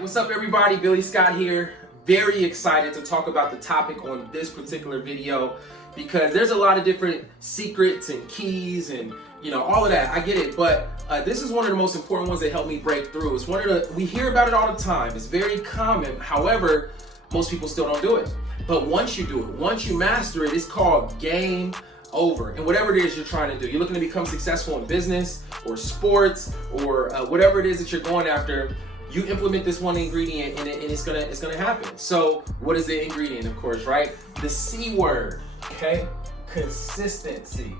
right, what's up everybody? Billy Scott here. Very excited to talk about the topic on this particular video because there's a lot of different secrets and keys and all of that. I get it, but this is one of the most important ones that helped me break through. It's we hear about it all the time. It's very common. However, most people still don't do it. But once you do it, once you master it, it's called game over. And whatever it is you're trying to do, you're looking to become successful in business or sports or whatever it is that you're going after, you implement this one ingredient and it's gonna happen. So what is the ingredient? Of course, right? The C word, okay? Consistency.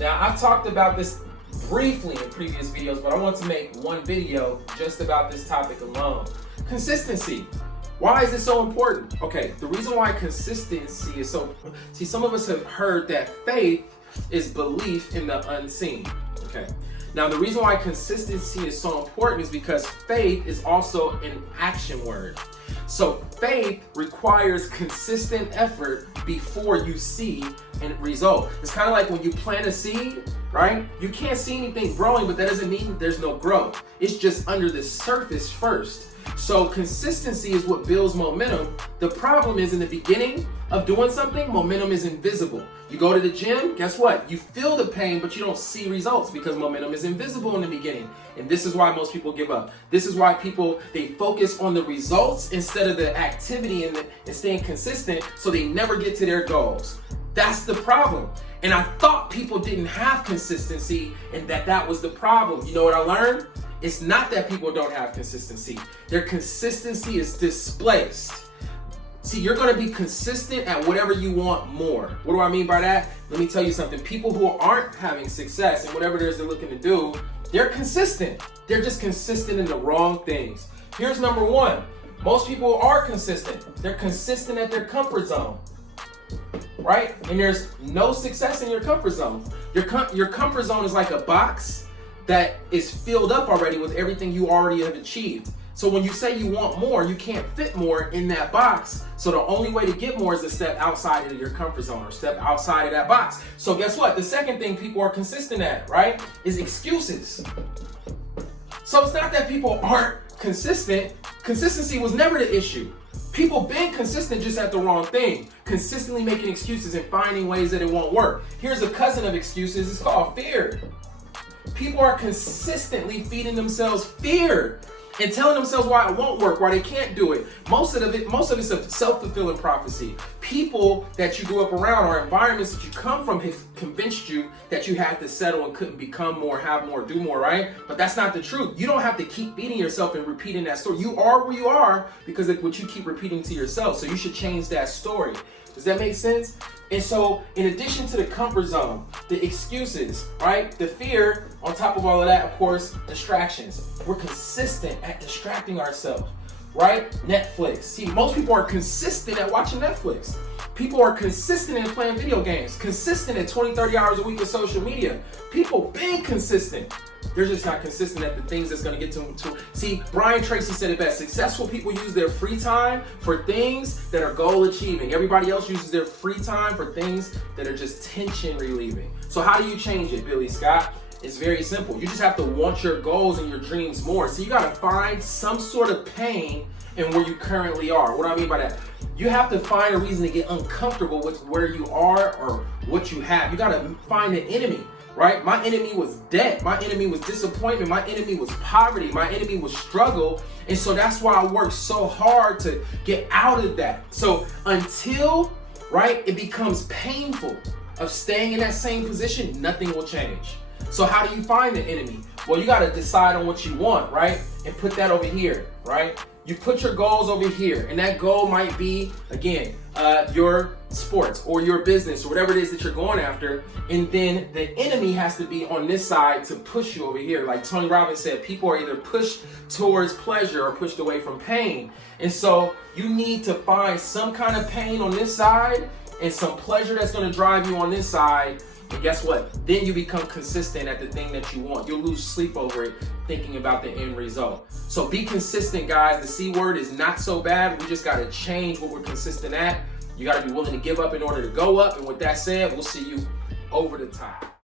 Now, I've talked about this briefly in previous videos, but I want to make one video just about this topic alone. Consistency. Why is this so important? Okay, the reason why consistency is so... See, some of us have heard that faith is belief in the unseen. Okay. Now, the reason why consistency is so important is because faith is also an action word. So faith requires consistent effort before you see a result. It's kind of like when you plant a seed, right? You can't see anything growing, but that doesn't mean there's no growth. It's just under the surface first. So consistency is what builds momentum. The problem is in the beginning of doing something, momentum is invisible. You go to the gym, guess what? You feel the pain, but you don't see results because momentum is invisible in the beginning. And this is why most people give up. This is why they focus on the results instead of the activity and staying consistent, so they never get to their goals. That's the problem. And I thought people didn't have consistency and that was the problem. You know what I learned? It's not that people don't have consistency. Their consistency is displaced. See, you're going to be consistent at whatever you want more. What do I mean by that? Let me tell you something. People who aren't having success in whatever it is they're looking to do, they're consistent. They're just consistent in the wrong things. Here's number one. Most people are consistent. They're consistent at their comfort zone, right? And there's no success in your comfort zone. Your comfort zone is like a box that is filled up already with everything you already have achieved. So when you say you want more, you can't fit more in that box. So the only way to get more is to step outside of your comfort zone or step outside of that box. So guess what? The second thing people are consistent at, right, is excuses. So it's not that people aren't consistent. Consistency was never the issue. People been consistent just at the wrong thing. Consistently making excuses and finding ways that it won't work. Here's a cousin of excuses. It's called fear. People are consistently feeding themselves fear and telling themselves why it won't work, why they can't do it. Most of it's a self-fulfilling prophecy. People that you grew up around or environments that you come from have convinced you that you had to settle and couldn't become more, have more, do more, right? But that's not the truth. You don't have to keep feeding yourself and repeating that story. You are where you are because of what you keep repeating to yourself. So you should change that story. Does that make sense? And so in addition to the comfort zone, the excuses, right? The fear, on top of all of that, of course, distractions. We're consistent at distracting ourselves, right? Netflix. See, most people are consistent at watching Netflix. People are consistent in playing video games, consistent at 20, 30 hours a week with social media. People being consistent. They're just not consistent at the things that's going to get to them. See, Brian Tracy said it best. Successful people use their free time for things that are goal achieving. Everybody else uses their free time for things that are just tension relieving. So how do you change it, Billy Scott? It's very simple. You just have to want your goals and your dreams more. So you got to find some sort of pain in where you currently are. What do I mean by that? You have to find a reason to get uncomfortable with where you are or what you have. You got to find an enemy. Right? My enemy was debt. My enemy was disappointment. My enemy was poverty. My enemy was struggle. And so that's why I worked so hard to get out of that. So until, right, it becomes painful of staying in that same position, nothing will change. So how do you find the enemy? Well, you got to decide on what you want, right? And put that over here, right? You put your goals over here, and that goal might be, again, your sports or your business or whatever it is that you're going after. And then the enemy has to be on this side to push you over here. Like Tony Robbins said, people are either pushed towards pleasure or pushed away from pain. And so you need to find some kind of pain on this side and some pleasure that's going to drive you on this side. And guess what? Then you become consistent at the thing that you want. You'll lose sleep over it thinking about the end result. So be consistent, guys. The C word is not so bad. We just got to change what we're consistent at. You got to be willing to give up in order to go up. And with that said, we'll see you over the top.